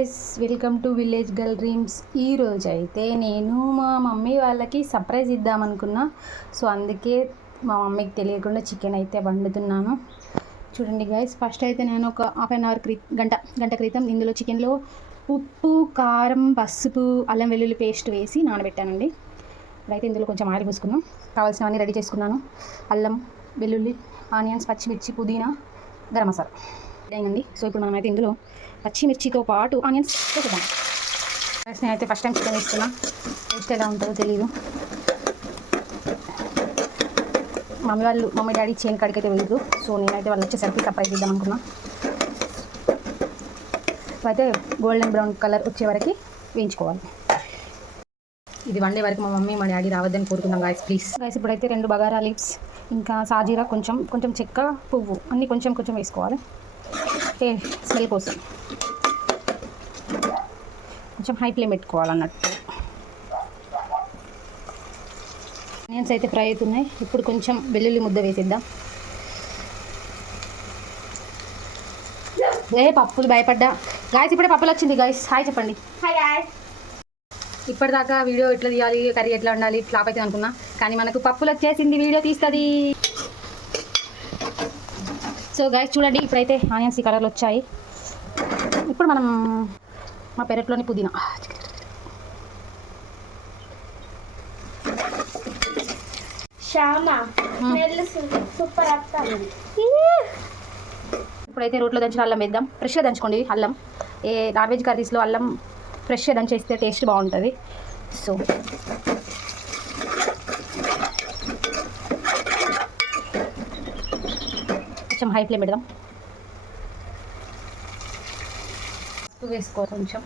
Guys welcome to village girl dreams ఈ అయితే నేను మా మమ్మీ వాళ్ళకి సర్ప్రైజ్ ఇద్దామనుకున్నా. సో అందుకే మా మమ్మీకి తెలియకుండా చికెన్ అయితే వండుతున్నాను. చూడండి గైస్ ఫస్ట్ అయితే నేను ఒక హాఫ్ అన్ అవర్ క్రి గంట గంట క్రితం ఇందులో చికెన్లో ఉప్పు కారం పసుపు అల్లం వెల్లుల్లి పేస్ట్ వేసి నానబెట్టానండి. అయితే ఇందులో కొంచెం ఆయిల్ పోసుకున్నాం కావాల్సినవన్నీ రెడీ చేసుకున్నాను. అల్లం వెల్లుల్లి ఆనియన్స్ పచ్చిమిర్చి పుదీనా గరం మసాలా. అయిందండి సో ఇప్పుడు మనమైతే ఇందులో పచ్చిమిర్చితో పాటు ఆనియన్స్ వేసుకుందాం Guys, నేనైతే ఫస్ట్ టైం చికెన్ వేస్తున్నా. టేస్ట్ ఎలా ఉంటుందో తెలియదు మమ్మీ వాళ్ళు మమ్మీ డాడీ చేను కాడికి అయితే వెళ్ళదు సో నేనైతే వాళ్ళు వచ్చేసరికి సర్ప్రైజ్ ఇద్దాం అనుకున్నా. అయితే గోల్డెన్ బ్రౌన్ కలర్ వచ్చే వరకు వేయించుకోవాలి. ఇది వండే వరకు మా మమ్మీ మా డాడీ రావద్దని కోరుకుందాం గాయస్ ప్లీజ్ గాయస్ ఇప్పుడైతే రెండు బగారా లిప్స్ ఇంకా సాజీరా కొంచెం కొంచెం చెక్క పువ్వు అన్నీ కొంచెం కొంచెం వేసుకోవాలి. స్మెల్ కోసం కొంచెం హై ఫ్లేమ్ పెట్టుకోవాలన్నట్టు. ఆనియన్స్ అయితే ఫ్రై అవుతున్నాయి. ఇప్పుడు కొంచెం వెల్లుల్లి ముద్ద వేసేద్దాం. ఏ పప్పులు భయపడ్డా? గాయస్ ఇప్పుడే పప్పులు వచ్చింది గాయస్ హాయ్ చెప్పండి. హాయ్ గాయ్స్ ఇప్పటిదాకా వీడియో ఎట్లా తీయాలి కర్రీ ఎట్లా ఉండాలి ఫ్లాప్ అయితే అనుకున్నా. కానీ మనకు పప్పులు వచ్చేసింది వీడియో తీస్తుంది. సో గైస్ చూడండి ఇప్పుడైతే ఆనియన్స్ ఈ కలర్లు వచ్చాయి. ఇప్పుడు మనం మా పెరట్లోని పుదీనా. ఇప్పుడైతే రోట్లో దంచిన అల్లం వేద్దాం. ఫ్రెష్గా దంచుకోండి అల్లం. ఏ నాన్ వెజ్ కర్రీస్లో అల్లం ఫ్రెష్గా దంచేస్తే టేస్ట్ బాగుంటుంది. సో కొంచెం హై ఫ్లేమ్ పెడదాం. వేసుకో కొంచెం.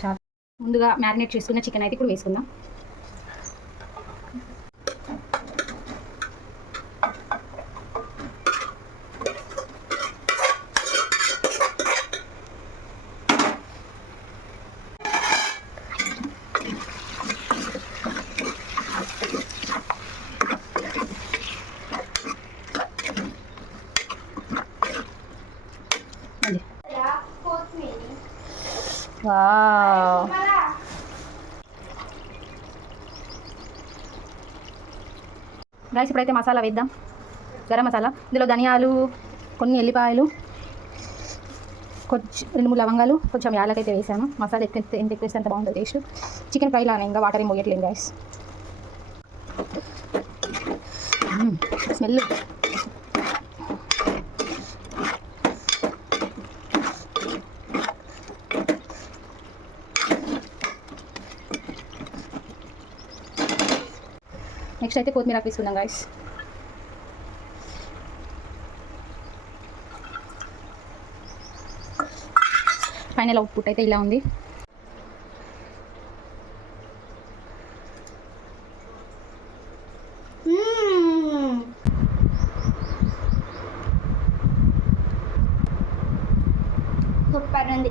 చాలా. ముందుగా మ్యారినేట్ చేసుకున్న చికెన్ అయితే ఇప్పుడు వేసుకుందాం. వావ్ రైస్ ఇప్పుడైతే మసాలా వేద్దాం. గరం మసాలా. ఇందులో ధనియాలు కొన్ని ఎల్లిపాయలు కొంచెం రెండు మూడు లవంగాలు కొంచెం యాలకైతే వేసాను. మసాలా ఎక్కువ ఎంత ఎక్కువ వేస్తే అంత బాగుంటుంది టేస్ట్. చికెన్ ఫ్రై లానే ఇంకా వాటర్ ఏం పోయట్లేదు స్మెల్ నెక్స్ట్ అయితే కొత్తిమీర తీసుకుందాం గాయస్ ఫైనల్ అవుట్పుట్ అయితే ఇలా ఉంది. సూపర్ ఉంది.